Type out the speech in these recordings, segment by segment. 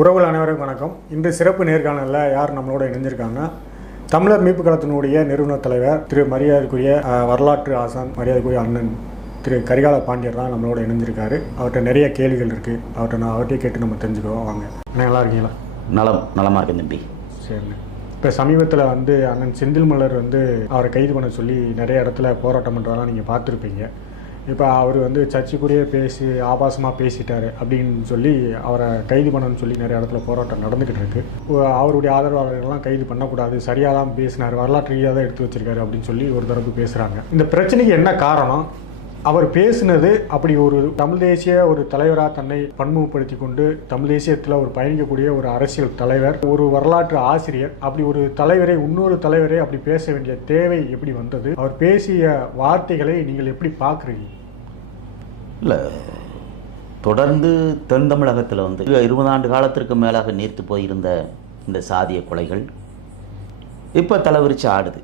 உறவுகள் அனைவருக்கும் வணக்கம். இன்று சிறப்பு நேர்காணலில் யார் நம்மளோட இணைஞ்சிருக்காங்கன்னா, தமிழர் மீட்பு கழகத்தினுடைய நிறுவன தலைவர் திரு மரியாதைக்குரிய வரலாற்று ஆசான் மரியாதைக்குரிய அண்ணன் திரு கரிகால பாண்டியர் தான் நம்மளோட இணைஞ்சிருக்காரு. அவர்கிட்ட நிறைய கேள்விகள் இருக்குது. அவர்கிட்ட கேட்டு நம்ம தெரிஞ்சுக்குவோம். வாங்க. நல்லா இருக்கீங்களா? நலமாக இருக்கு தம்பி. சரிண்ணே. இப்போ சமீபத்தில் அண்ணன் செந்தில் மலர் அவரை கைது பண்ண சொல்லி நிறைய இடத்துல போராட்டம் பண்ணுறதெல்லாம் நீங்கள் பார்த்துருப்பீங்க. இப்போ அவர் சர்ச்சைக்குரிய பேசி ஆபாசமாக பேசிட்டாரு அப்படின்னு சொல்லி அவரை கைது பண்ணணும்னு சொல்லி நிறைய இடத்துல போராட்டம் நடந்துக்கிட்டு இருக்கு. அவருடைய ஆதரவாளர்கள்லாம் கைது பண்ணக்கூடாது, சரியாக தான் பேசினார், வரலாற்று ரீதியாக தான் எடுத்து வச்சிருக்காரு அப்படின்னு சொல்லி ஒரு தரப்பு பேசுகிறாங்க. இந்த பிரச்சனைக்கு என்ன காரணம்? அவர் பேசினது அப்படி ஒரு தமிழ் தேசிய ஒரு தலைவராக தன்னை பன்முகப்படுத்தி கொண்டு தமிழ் தேசியத்தில் ஒரு பயணிக்கக்கூடிய ஒரு அரசியல் தலைவர், ஒரு வரலாற்று ஆசிரியர், அப்படி ஒரு தலைவரை இன்னொரு தலைவரை அப்படி பேச வேண்டிய தேவை எப்படி வந்தது? அவர் பேசிய வார்த்தைகளை நீங்கள் எப்படி பார்க்குறீங்க? இல்லை, தொடர்ந்து தென் தமிழகத்தில் 20 ஆண்டு காலத்திற்கு மேலாக நீர்த்து போயிருந்த இந்த சாதிய கொலைகள் இப்போ தலைவிரிச்சு ஆடுது.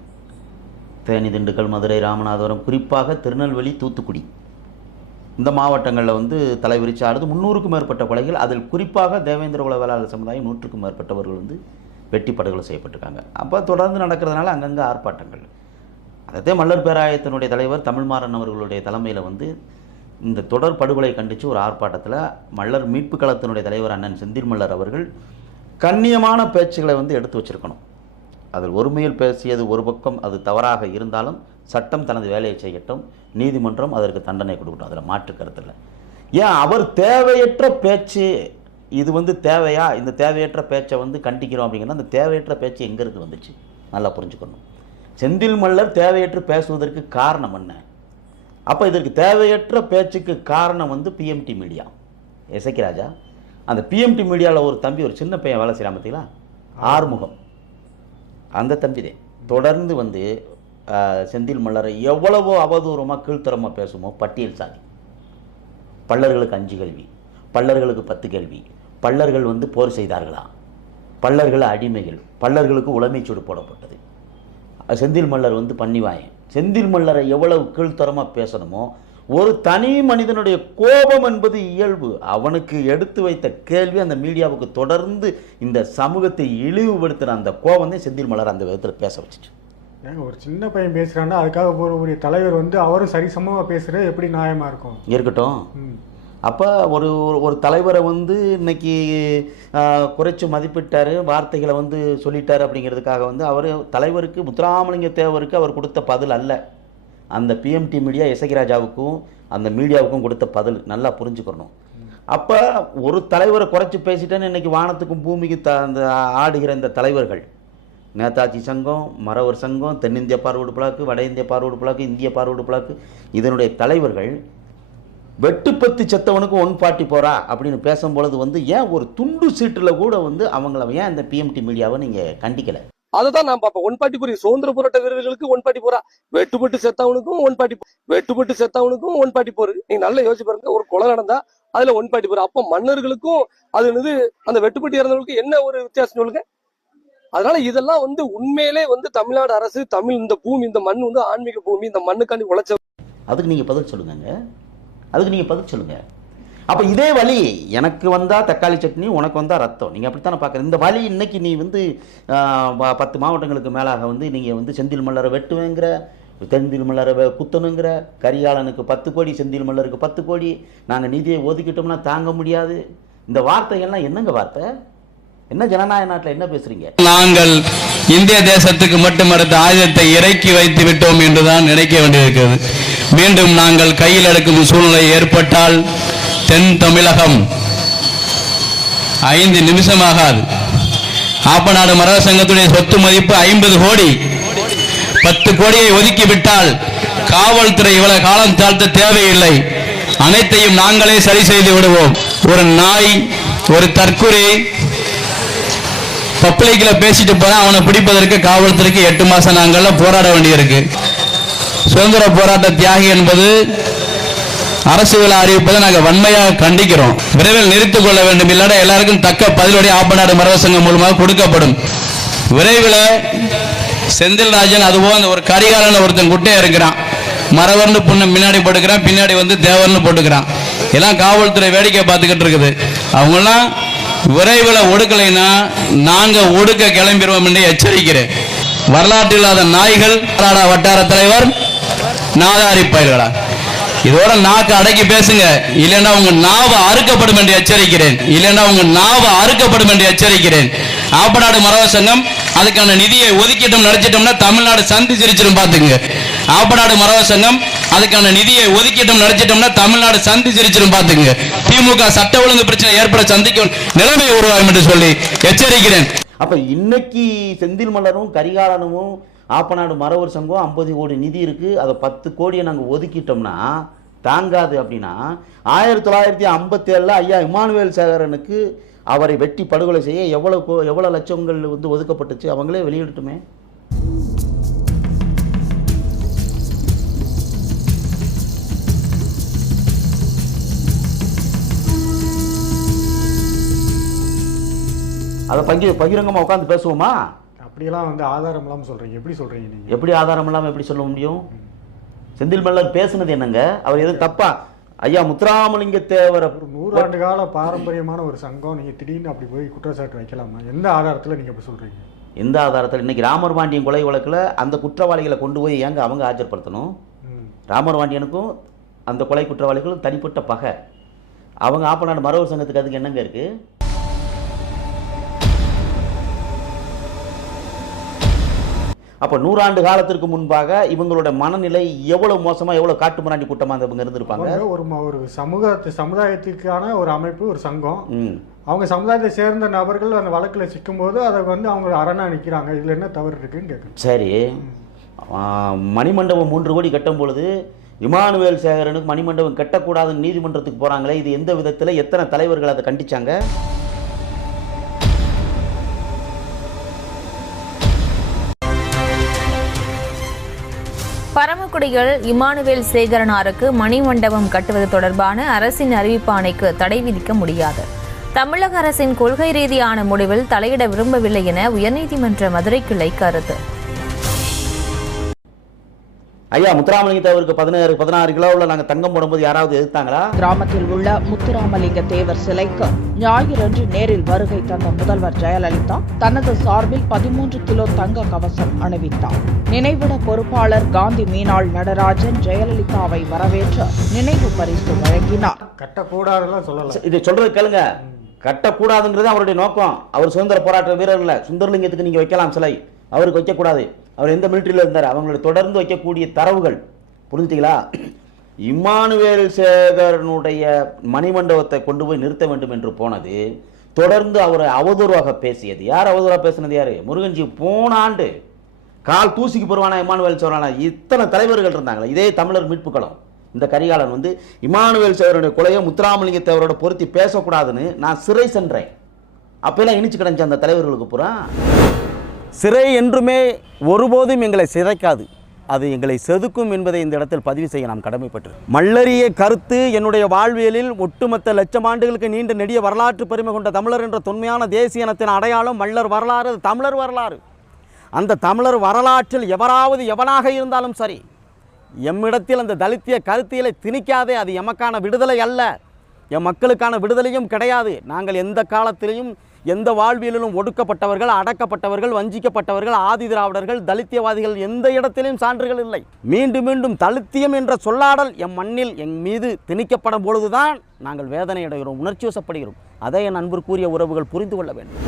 தேனி, திண்டுக்கல், மதுரை, ராமநாதபுரம், குறிப்பாக திருநெல்வேலி, தூத்துக்குடி இந்த மாவட்டங்களில் தலைவிரிச்சு ஆடுது. 300க்கும் மேற்பட்ட கொலைகள். அதில் குறிப்பாக தேவேந்திர குல வேளாளர் சமுதாயம் 100க்கும் மேற்பட்டவர்கள் வெட்டி படுகொலை செய்யப்பட்டிருக்காங்க. அப்போ தொடர்ந்து நடக்கிறதுனால அங்கங்கே ஆர்ப்பாட்டங்கள். அதே மல்லர் பேராயத்தினுடைய தலைவர் தமிழ்மாறன் அவர்களுடைய தலைமையில் இந்த தொடர் படுகொலை கண்டித்து ஒரு ஆர்ப்பாட்டத்தில் மல்லர் மீட்பு கழகத்தினுடைய தலைவர் அண்ணன் செந்தில் மல்லர் அவர்கள் கண்ணியமான பேச்சுகளை எடுத்து வச்சிருக்கணும். அதில் ஒருமையில் பேசியது ஒரு பக்கம், அது தவறாக இருந்தாலும் சட்டம் தனது வேலையை செய்யட்டும், நீதிமன்றம் அதற்கு தண்டனை கொடுக்கட்டும், அதில் மாற்று கருத்து இல்லை. ஏன் அவர் தேவையற்ற பேச்சு இது தேவையா? இந்த தேவையற்ற பேச்சை கண்டிக்கிறோம் அப்படிங்கன்னா அந்த தேவையற்ற பேச்சு எங்கேருந்து வந்துச்சு நல்லா புரிஞ்சுக்கணும். செந்தில் மல்லர் தேவையற்ற பேசுவதற்கு காரணம் என்ன? அப்போ இதற்கு தேவையற்ற பேச்சுக்கு காரணம் பிஎம்டி மீடியா. எசக்கி ராஜா, அந்த பிஎம்டி மீடியாவில் ஒரு தம்பி, ஒரு சின்ன பையன் வேலை செய்யலாம் பார்த்தீங்களா, ஆறுமுகம், அந்த தம்பிதே தொடர்ந்து செந்தில் மல்லரை எவ்வளவோ அவதூறமாக கீழ்த்தரமாக பேசுமோ. பட்டியல் சாதி, பல்லர்களுக்கு 5 கேள்வி, பல்லர்களுக்கு 10 கேள்வி, பல்லர்கள் போர் செய்தார்களா, பல்லர்கள் அடிமைகள், பல்லர்களுக்கு உளமைச்சூடு போடப்பட்டது. செந்தில் மல்லர் பண்ணிவாயன். செந்தில் மல்லரை எவ்வளவு கீழ்த்தரமாக பேசணுமோ. ஒரு தனி மனிதனுடைய கோபம் என்பது இயல்பு. அவனுக்கு எடுத்து வைத்த கேள்வி அந்த மீடியாவுக்கு தொடர்ந்து இந்த சமூகத்தை இழிவுபடுத்துகிற அந்த கோபம் தான் செந்தில் மலர் அந்த விதத்தில் பேச வச்சுச்சு. ஒரு சின்ன பையன் பேசுகிறான்னா அதுக்காக போகக்கூடிய தலைவர் அவரும் சரிசமமாக பேசுகிறது எப்படி நியாயமாக இருக்கும்? இருக்கட்டும். அப்போ ஒரு தலைவரை இன்னைக்கு குறைச்சி மதிப்பிட்டார், வார்த்தைகளை சொல்லிட்டார் அப்படிங்கிறதுக்காக அவர் தலைவருக்கு, முத்துராமலிங்க தேவருக்கு அவர் கொடுத்த பதில் அல்ல. அந்த பிஎம்டி மீடியா எசக்கி ராஜாவுக்கும் அந்த மீடியாவுக்கும் கொடுத்த பதில் நல்லா புரிஞ்சுக்கணும். அப்போ ஒரு தலைவரை குறைச்சி பேசிட்டேன்னு இன்றைக்கி வானத்துக்கும் பூமிக்கு அந்த ஆடுகிற இந்த தலைவர்கள், நேதாஜி சங்கம், மறவர் சங்கம், தென்னிந்திய பார்வோடு பிளாக்கு, வட இந்திய பார்வோடு பிளாக்கு, இந்திய பார்வோடு பிளாக்கு, இதனுடைய தலைவர்கள் வெட்டுப்பத்தி செத்தவனுக்கு 140 போகிறா அப்படின்னு பேசும்பொழுது ஏன் ஒரு துண்டு சீட்டில் கூட அவங்கள ஏன் இந்த பிஎம்டி மீடியாவை நீங்கள் கண்டிக்கலை? அதுதான் நான் பார்ப்பேன். 140 போற சுதந்திர போராட்ட வீரர்களுக்கு 140 போறா, வெட்டுப்பட்டு செத்தவனுக்கும் 140 போரு. நீங்க நல்லா யோசிச்சு பாருங்க. ஒரு கொலை நடந்தா அதுல 140 போரு. அப்ப மன்னர்களுக்கும் அது அந்த வெட்டுப்பட்டு இறந்தவர்களுக்கு என்ன ஒரு வித்தியாசம் சொல்லுங்க. அதனால இதெல்லாம் உண்மையிலே தமிழ்நாடு அரசு, தமிழ் இந்த பூமி, இந்த மண் ஆன்மீக பூமி, இந்த மண்ணுக்காண்டி உழைச்ச. அதுக்கு நீங்க பதில் சொல்லுங்க. அப்போ இதே வழி எனக்கு வந்தால் தக்காளி சட்னி, உனக்கு வந்தால் ரத்தம். நீங்கள் அப்படித்தானே பார்க்குற இந்த வழி. இன்னைக்கு நீ 10 மாவட்டங்களுக்கு மேலாக நீங்கள் செந்தில் மல்லரை வெட்டுவேங்கிற, செந்தில் மல்லரை குத்தணுங்கிற, கரிகாலனுக்கு 10 கோடி, செந்தில் மல்லருக்கு 10 கோடி, நாங்கள் நிதியை ஒதுக்கிட்டோம்னா தாங்க முடியாது. இந்த வார்த்தைகள்லாம் என்னங்க வார்த்தை? என்ன ஜனநாயக நாட்டில் என்ன பேசுறீங்க? நாங்கள் இந்திய தேசத்துக்கு மட்டுமடுத்த ஆயுதத்தை இறக்கி வைத்து விட்டோம் என்றுதான் நினைக்க வேண்டியிருக்கிறது. மீண்டும் நாங்கள் கையில் எடுக்கும் சூழ்நிலை ஏற்பட்டால் தென் தமிழகம் 5 நிமிஷமாகாது. ஆப்பநாடு மரவர் சங்கத்துடைய சொத்து மதிப்பு 50 கோடி. 10 கோடியை ஒதுக்கிவிட்டால் காவல்துறை இவ்வளவு காலம் தாழ்த்த தேவையில்லை. அனைத்தையும் நாங்களே சரி செய்து விடுவோம். ஒரு நாய், ஒரு தற்கொலை பப்ளிக்ல பேசிட்டு போறான், அவனை பிடிப்பதற்கு காவல்துறைக்கு 8 மாசம் நாங்கள்லாம் போராட வேண்டியிருக்கு. சுதந்திர போராட்ட தியாகி என்பது அரசு விழா அறிவிப்பதை நாங்கள் வன்மையாக கண்டிக்கிறோம். விரைவில் நிறுத்திக் கொள்ள வேண்டும். இல்லாத எல்லாருக்கும் தக்க பதிலடி ஆப்பநாடு மரவர் சங்கம் மூலமாக கொடுக்கப்படும். விரைவில் செந்தில் ராஜன், அதுபோல் ஒரு கரிகாலன் ஒருத்தன் குட்டையா இருக்கிறான், மரவர்னு முன்னாடி போட்டுக்கிறான், பின்னாடி தேவர்னு போட்டுக்கிறான். எல்லாம் காவல்துறை வேடிக்கை பார்த்துக்கிட்டு இருக்குது. அவங்கெல்லாம் விரைவில் ஒடுக்கலைன்னா நாங்க ஒடுக்க கிளம்பிடுவோம் என்று எச்சரிக்கிறேன். வரலாற்று இல்லாத நாய்கள் வட்டார தலைவர் நாதாரி பயிர்களா, இதோட நாக்கு அடக்கி பேசுங்க, இல்லைன்னா உங்க நாவ அறுக்கப்படும் என்று எச்சரிக்கிறேன். ஆப்பநாடு மரவர் சங்கம் அதுக்கான நிதியை ஒதுக்கிட்டும் நடிச்சிட்டோம்னா தமிழ்நாடு சந்தி சிரிச்சிடும் பாத்துங்க. ஆப்பநாடு மரவர் சங்கம் அதுக்கான நிதியை ஒதுக்கிட்டும் நடிச்சிட்டோம்னா தமிழ்நாடு சந்தி சிரிச்சிடும் பாத்துங்க. திமுக சட்ட ஒழுங்கு பிரச்சனை ஏற்பட சந்திக்கும் நிலைமை உருவாகும் என்று சொல்லி எச்சரிக்கிறேன். அப்ப இன்னைக்கு செந்தில் மலரும் கரிகாலனும் ஆப்பநாடு மரவர் சங்கம் 50 கோடி நிதி இருக்கு, அதை 10 கோடியை நாங்கள் ஒதுக்கிட்டோம்னா தாங்காது அப்படின்னா 1957 ஐயா இமானுவேல் சேகரனுக்கு அவரை வெட்டி படுகொலை செய்ய எவ்வளவு லட்சங்கள் வந்து ஒதுக்கப்பட்டுச்சு, அவங்களே வெளியிடட்டுமே. அதை பகிரங்கமாக உட்காந்து பேசுவோமா? அப்படியெல்லாம் வந்து ஆதாரம் இல்லாமல் சொல்றீங்க, எப்படி சொல்றீங்க நீங்க? எப்படி ஆதாரம் இல்லாமல் எப்படி சொல்ல முடியும்? செந்தில் மல்லர் பேசுனது என்னங்க? அவர் எதுவும் தப்பா? ஐயா முத்துராமலிங்க தேவர் ஒரு 100 ஆண்டு கால பாரம்பரியமான ஒரு சங்கம், நீங்க திடீர்னு அப்படி போய் குற்றச்சாட்டு வைக்கலாமா? எந்த ஆதாரத்தில் நீங்க அப்படி சொல்றீங்க? எந்த ஆதாரத்தில்? இன்னைக்கு ராமர் பாண்டியன் கொலை வழக்கில் அந்த குற்றவாளிகளை கொண்டு போய் ஏங்க அவங்க ஆஜர்படுத்தணும்? ராமர் பாண்டியனுக்கும் அந்த கொலை குற்றவாளிகளும் தனிப்பட்ட பகை. அவங்க ஆப்பநாடு மரவர் சங்கத்துக்கு அதுக்கு என்னங்க இருக்கு? அப்போ 100 ஆண்டு காலத்திற்கு முன்பாக இவங்களோட மனநிலை எவ்வளவு மோசமா, எவ்வளவு காட்டுமிராண்டி கூட்டமாக இவங்க இருந்திருப்பாங்க. ஒரு சமுதாயத்துக்கான ஒரு அமைப்பு, ஒரு சங்கம், அவங்க சமுதாயத்தை சேர்ந்த நபர்கள் அந்த வழக்கில் சிக்கும்போது அதை வந்து அவங்க அரணா நிற்கிறாங்க, இதுல என்ன தவறு இருக்குன்னு கேட்குறேன். சரி, மணிமண்டபம் 3 கோடி கட்டும் பொழுது இமானுவேல் சேகரனுக்கு மணிமண்டபம் கட்டக்கூடாதுன்னு நீதிமன்றத்துக்கு போறாங்களே, இது எந்த விதத்தில் எத்தனை தலைவர்கள் அதை கண்டிச்சாங்க? பரமக்குடியில் இமானுவேல் சேகரனாருக்கு மணிமண்டபம் கட்டுவது தொடர்பான அரசின் அறிவிப்பாணைக்கு தடை விதிக்க முடியாது. தமிழக அரசின் கொள்கை ரீதியான முடிவில் தலையிட விரும்பவில்லை என உயர்நீதிமன்ற மதுரை கிளை கருத்து. ஐயா முத்துராமலிங்க தேவருக்கு 16 கிலோவில் நாங்கள் தங்கம் போடும்போது யாராவது எதிர்த்தாங்களா? கிராமத்தில் உள்ள முத்துராமலிங்க தேவர் சிலைக்கு ஞாயிறன்று நேரில் வருகை தந்த முதல்வர் ஜெயலலிதா தனது சார்பில் 13 கிலோ தங்க கவசம் அணிவித்தார். நினைவிட பொறுப்பாளர் காந்தி மீனாள் நடராஜன் ஜெயலலிதாவை வரவேற்று நினைவு பரிசு வழங்கினார். கட்டக்கூடாதுலாம் சொல்லலாம், இதை சொல்றது கேளுங்க. கட்டக்கூடாதுங்கிறது அவருடைய நோக்கம். அவர் சுதந்திர போராட்ட வீரர் இல்ல. சுந்தரலிங்கத்துக்கு நீங்க வைக்கலாம் சிலை, அவருக்கு வைக்கக்கூடாது. அவர் எந்த மிலிட்டரியில் இருந்தார், அவங்களோட தொடர்ந்து வைக்கக்கூடிய தரவுகள் புரிஞ்சுட்டீங்களா? இமானுவேல் சேகரனுடைய மணிமண்டபத்தை கொண்டு போய் நிறுத்த வேண்டும் என்று போனது, தொடர்ந்து அவரை அவதூறாக பேசியது யார்? அவதூறாக பேசினது யாரு? முருகன்ஜி. போன ஆண்டு கால் தூசிக்கு போடுவானா இமானுவேல் சேகரனா? இத்தனை தலைவர்கள் இருந்தாங்களே. இதே தமிழர் மீட்பு களம் இந்த கரிகாலன் வந்து இமானுவேல் சேகரனுடைய கொலையை முத்துராமலிங்க தேவரோட பொருத்தி பேசக்கூடாதுன்னு நான் சிறை சென்றேன். அப்பெல்லாம் இனிச்சு கிடந்துச்சு அந்த தலைவர்களுக்கு பூரா. சிறை என்றுமே ஒருபோதும் எங்களை சிதைக்காது, அது எங்களை செதுக்கும் என்பதை இந்த இடத்தில் பதிவு செய்ய நாம் கடமைப்பட்டு. மல்லரிய கருத்து என்னுடைய வாழ்வியலில் ஒட்டுமொத்த லட்சம் ஆண்டுகளுக்கு நீண்ட நெடிய வரலாற்று பெருமை கொண்ட தமிழர் என்ற தொன்மையான தேசிய இனத்தின் அடையாளம் மல்லர் வரலாறு, தமிழர் வரலாறு. அந்த தமிழர் வரலாற்றில் எவராவது எவனாக இருந்தாலும் சரி, எம்மிடத்தில் அந்த தலித்திய கருத்தியலை திணிக்காதே. அது எமக்கான விடுதலை அல்ல, எம் மக்களுக்கான விடுதலையும் கிடையாது. நாங்கள் எந்த காலத்திலையும் எந்த வாழ்வியலிலும் ஒடுக்கப்பட்டவர்கள், அடக்கப்பட்டவர்கள், வஞ்சிக்கப்பட்டவர்கள், ஆதி திராவிடர்கள், தலித்தியவாதிகள் எந்த இடத்திலும் சான்றுகள் இல்லை. மீண்டும் மீண்டும் தலித்தியம் என்ற சொல்லாடல் எம் மண்ணில் என் மீது திணிக்கப்படும் பொழுதுதான் நாங்கள் வேதனை அடைகிறோம், உணர்ச்சி வசப்படுகிறோம். அதை என் அன்பிற்குரிய உறவுகள் புரிந்து கொள்ள வேண்டும்.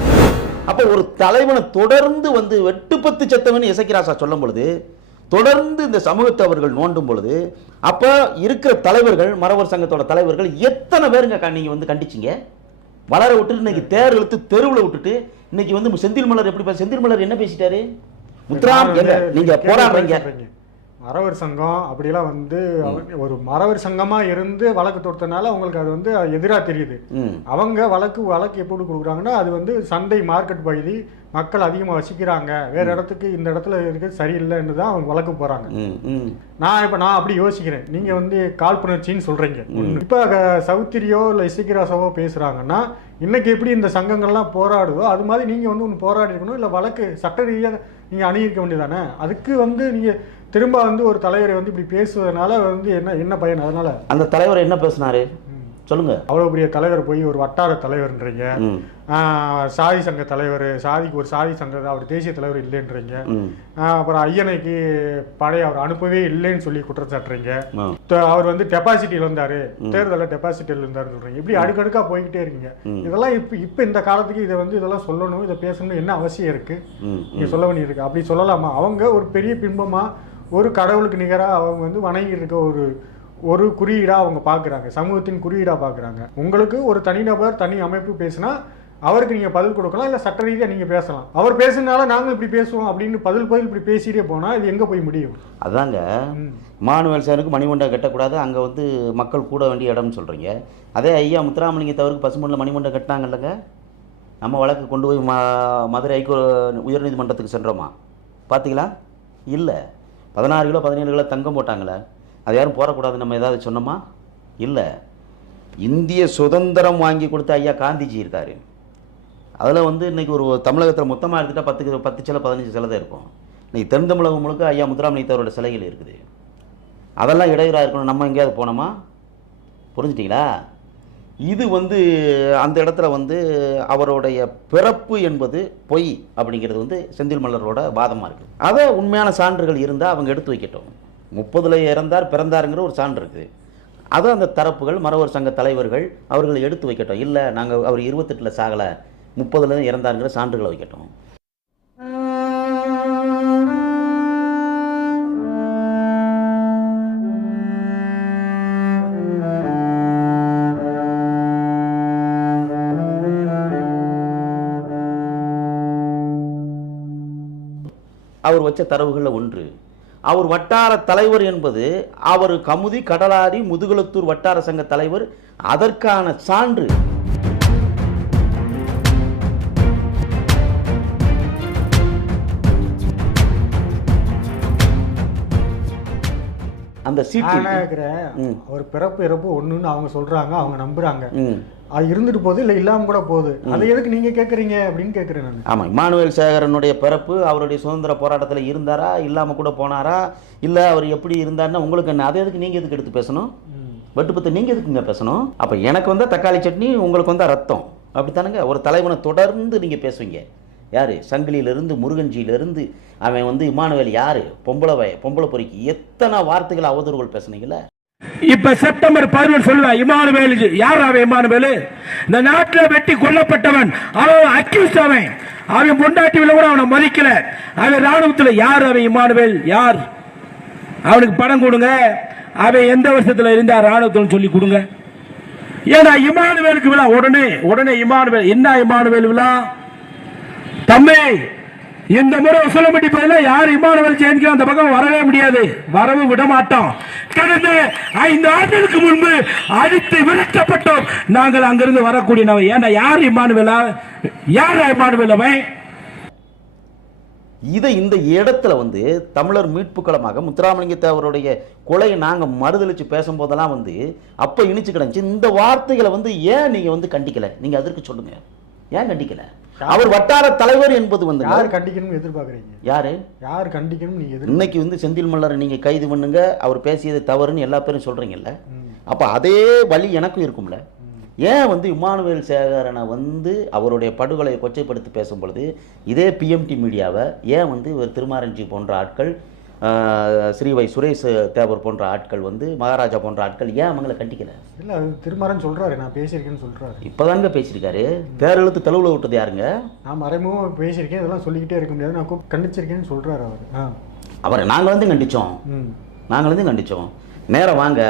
அப்போ ஒரு தலைவனை தொடர்ந்து வந்து வெட்டுப்பத்து செத்தவன் இசைக்கிராசா சொல்லும் பொழுது, தொடர்ந்து இந்த சமூகத்தை அவர்கள் நோண்டும் பொழுது, அப்போ இருக்கிற தலைவர்கள், மரவர் சங்கத்தோட தலைவர்கள் எத்தனை பேருங்க நீங்க வந்து கண்டிச்சிங்க? வளர விட்டுட்டு இன்னைக்கு தேர் இழுத்து தெருவில் விட்டுட்டு இன்னைக்கு வந்து செந்தில் மலர் எப்படி செந்தில் மலர் என்ன பேசிட்டாரு? முத்துராம் நீங்க போராடுறீங்க. மரவர் சங்கம் அப்படிலாம் வந்து ஒரு மரவர் சங்கமா இருந்து வழக்கு தொடுத்தனால அவங்களுக்கு அது வந்து எதிராக தெரியுது. அவங்க வழக்கு எப்படி கொடுக்குறாங்கன்னா, அது வந்து சந்தை மார்க்கெட் பகுதி, மக்கள் அதிகமாக வசிக்கிறாங்க, வேற இடத்துக்கு இந்த இடத்துல இருக்கு சரியில்லைன்னு தான் அவங்க வழக்கு போறாங்க. நான் அப்படி யோசிக்கிறேன். நீங்க வந்து காழ்ப்புணர்ச்சின்னு சொல்றீங்க. இப்ப சௌத்திரியோ இல்லை இசைக்கிராசாவோ பேசுறாங்கன்னா, இன்னைக்கு எப்படி இந்த சங்கங்கள்லாம் போராடுதோ அது மாதிரி நீங்க வந்து ஒன்று போராடி இருக்கணும், இல்லை வழக்கு சட்ட ரீதியாக நீங்க அணுகிக்க வேண்டியதானே. அதுக்கு வந்து நீங்க திரும்ப வந்து ஒரு தலைவரை வந்து இப்படி பேசுவதனால வந்து என்ன பயன்? அதனால அந்த தலைவர் என்ன பேசினாரு சொல்லுங்க. அவ்வளோ பெரிய தலைவர் போய் ஒரு வட்டார தலைவர்ன்றீங்க, சாதி சங்க தலைவர், சாதிக்கு ஒரு சாதி சங்க அவர் தேசிய தலைவர் இல்லைன்றீங்க, அப்புறம் ஐயனைக்கு பழைய அவர் அனுப்பவே இல்லைன்னு சொல்லி குற்றச்சாட்டுறீங்க, அவர் வந்து டெபாசிட்டியில் இருந்தாரு, தேர்தலில் டெபாசிட்டியில் இருந்தாருன்னு சொல்றீங்க. இப்படி அடுக்கடுக்கா போய்கிட்டே இருக்கீங்க. இதெல்லாம் இப்போ இந்த காலத்துக்கு இதை வந்து இதெல்லாம் சொல்லணும், இதை பேசணும் என்ன அவசியம் இருக்கு? நீங்க சொல்ல வேண்டியிருக்கு. அப்படி சொல்லலாமா? அவங்க ஒரு பெரிய பிம்பமா ஒரு கடவுளுக்கு நிகராக அவங்க வந்து வணங்கி இருக்க ஒரு குறியீடா அவங்க பார்க்குறாங்க, சமூகத்தின் குறியீடா பார்க்குறாங்க. உங்களுக்கு ஒரு தனிநபர் தனி அமைப்பு பேசினா அவருக்கு நீங்க பதில் கொடுக்கலாம், இல்லை சட்ட ரீதியாக நீங்க பேசலாம். அவர் பேசுனால நாங்கள் இப்படி பேசுவோம் அப்படின்னு பதில் இப்படி பேசிட்டே போனா இது எங்க போய் முடியும்? அதாங்க இமானுவேல் சேகரனுக்கு மணிமண்டபம் கட்டக்கூடாது, அங்க வந்து மக்கள் கூட வேண்டிய இடம்னு சொல்றீங்க. அதே ஐயா முத்துராமலிங்க தேவருக்கு பசுமண்ணில் மணிமண்டபம் கட்டினாங்க இல்லைங்க, நம்ம வழக்கு கொண்டு போய் மதுரை உயர்நீதிமன்றத்துக்கு சென்றோமா? பார்த்தீங்களா? இல்லை. 16 கிலோ 17 கிலோ தங்கம் போட்டாங்களே, அது யாரும் போடக்கூடாது நம்ம ஏதாவது சொன்னோமா? இல்லை. இந்திய சுதந்திரம் வாங்கி கொடுத்த ஐயா காந்திஜி இருக்காரு. அதில் வந்து இன்றைக்கி ஒரு தமிழகத்தில் மொத்தமாக எடுத்துகிட்டா 10 சிலை 15 சிலை தான் இருக்கும். இன்றைக்கி தென் தமிழகம் முழுக்க ஐயா முத்துராமலிங்க தேவரோட சிலைகள் இருக்குது. அதெல்லாம் இடையூறாக இருக்கணும். நம்ம எங்கேயாவது போனோமா? புரிஞ்சுட்டிங்களா? இது வந்து அந்த இடத்துல வந்து அவருடைய பிறப்பு என்பது பொய் அப்படிங்கிறது வந்து செந்தில் மல்லரோட வாதமாக இருக்குது. அதை உண்மையான சான்றுகள் இருந்தால் அவங்க எடுத்து வைக்கட்டும். 30ல் இறந்தார் பிறந்தாருங்கிற ஒரு சான்று இருக்குது. அதை அந்த தரப்புகள் மறவர் சங்க தலைவர்கள் அவர்கள் எடுத்து வைக்கட்டும். இல்லை நாங்கள் அவர் 28ல் சாகலை 30ல் இறந்தாருங்கிற சான்றுகளை வைக்கட்டும். அவர் வச்ச தரவுகளில் ஒன்று, அவர் வட்டார தலைவர் என்பது அவர் கமுதி கடலாடி முதுகுளத்தூர் வட்டார சங்க தலைவர், அதற்கான சான்று. அந்த சீட்டு ஒரு பிறப்பு இறப்பு ஒண்ணுன்னு அவங்க சொல்றாங்க, அவங்க நம்புறாங்க. அது இருந்துட்டு போகுது, இல்லை இல்லாமல் கூட போகுது. அதை எதுக்கு நீங்க கேட்குறீங்க அப்படின்னு கேட்குறேன் நான். ஆமாம், இமானுவேல் சேகரனுடைய பிறப்பு அவருடைய சுதந்திர போராட்டத்தில் இருந்தாரா, இல்லாமல் கூட போனாரா, இல்லை அவர் எப்படி இருந்தாருன்னா உங்களுக்கு என்ன? அதை எதுக்கு நீங்கள் எதுக்கு எடுத்து பேசணும்? வெட்டுப்பத்தை நீங்கள் எதுக்குங்க பேசணும்? அப்போ எனக்கு வந்தால் தக்காளி சட்னி, உங்களுக்கு வந்தால் ரத்தம், அப்படித்தானுங்க? ஒரு தலைவனை தொடர்ந்து நீங்கள் பேசுவீங்க. யார்? சங்கிலியிலிருந்து முருகன்ஜியிலிருந்து அவன் வந்து இமானுவேல் யார், பொம்பளை பொறிக்கு எத்தனை வார்த்தைகள் அவதூறுகள் பேசுனீங்களே. இப்ப செப்டம்பர் 11 சொல்லுவேன், இமானுவேல் யார்? அவன் இமானுவேல் இந்த நாட்டில் வெட்டி கொல்லப்பட்டவன், அவன் அக்யூஸ்ட், அவன் பொண்டாட்டியில கூட அவனை மதிக்கல, அவன் ராணுவத்தில் யார்? அவன் இமானுவேல் யார்? அவனுக்கு பணம் கொடுங்க, அவன் எந்த வருஷத்துல இருந்தா ராணுவத்தில் சொல்லி கொடுங்க. ஏன்னா இமானுவேலுக்கு விழா உடனே இமானுவேல் என்ன? இமானுவேல் விழா தம்பி இந்த முறை உசலம்பட்டி பகுதியில் யார் இமானுவேல் ஜெயந்திக்கு அந்த பக்கம் வரவே முடியாது, வரவும் விட மாட்டோம். கடந்த 5 ஆண்டுகளுக்கு முன்பு அடித்து விரட்டப்பட்டோம் நாங்கள் அங்கிருந்து வரக்கூடியவன். ஏன்னா யார் இமானுவேலா? யார் இமானுவேல்? அவன் இதை இந்த இடத்துல வந்து தமிழர் மீட்பு களமாக முத்துராமலிங்க தேவருடைய கொலையை நாங்கள் மறுதளிச்சு பேசும்போதெல்லாம் வந்து அப்போ இனிச்சு கிடந்துச்சு. இந்த வார்த்தைகளை வந்து ஏன் நீங்கள் வந்து கண்டிக்கலை? நீங்கள் அதற்கு சொல்லுங்க, ஏன் கண்டிக்கல? அவர் வட்டார தலைவர் என்பது வந்து யார் கண்டிக்கணும் எதிர்பார்க்குறீங்க? யார் கண்டிக்கணும் நீங்க? இன்னைக்கு வந்து செந்தில் மல்லரை நீங்க கைது பண்ணுங்க, அவர் பேசியது தவறுன்னு எல்லா பேரும் சொல்றீங்கல்ல, அப்ப அதே வழி எனக்கும் இருக்கும்ல. ஏன் வந்து இமானுவேல் சேகரனை வந்து அவருடைய படுகொலையை கொச்சைப்படுத்தி பேசும் பொழுது இதே பிஎம்டி மீடியாவை ஏன் வந்து இவர் திருமாரஞ்சி போன்ற ஆட்கள், ஸ்ரீவை சுரேஷ் தேவர் போன்ற ஆட்கள் வந்து மகாராஜா போன்ற ஆட்கள் ஏன் அவங்களை கண்டிக்கல? இல்லை, அது திருமாறன் சொல்றாரு, நான் பேசியிருக்கேன்னு சொல்றாரு. இப்போதாங்க பேசியிருக்காரு. தேரெழுத்து தெளிவில் விட்டது யாருங்க? நான் மறைமுகமாக பேசியிருக்கேன், இதெல்லாம் சொல்லிக்கிட்டே இருக்க முடியாது, நான் கண்டிச்சிருக்கேன்னு சொல்றாரு அவர். அவரை நாங்கள் வந்து கண்டிச்சோம். நேரம் வாங்க,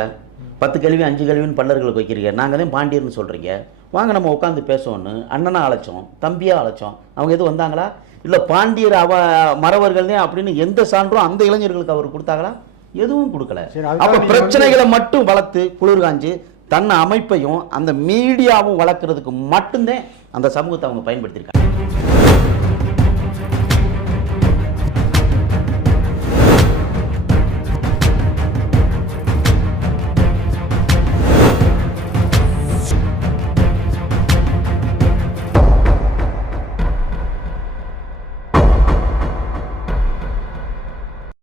10 கேள்வி 5 கேள்வின்னு பல்லர்களுக்கு வைக்கிறீங்க, நாங்கள் தான் பாண்டியர்னு சொல்கிறீங்க, வாங்க நம்ம உட்காந்து பேசுவோன்னு அண்ணனா அழைச்சோம், தம்பியா அழைச்சோம். அவங்க எதுவும் வந்தாங்களா? இல்லை பாண்டியர் மறவர்கள்னே அப்படின்னு எந்த சான்றும் அந்த இளைஞர்களுக்கு அவர் கொடுத்தாங்களா? எதுவும் கொடுக்கல. அப்போ பிரச்சனைகளை மட்டும் வளர்த்து குளிர் காஞ்சி தன் அமைப்பையும் அந்த மீடியாவும் வளர்க்குறதுக்கு மட்டும்தான் அந்த சமூகத்தை அவங்க பயன்படுத்தியிருக்காங்க.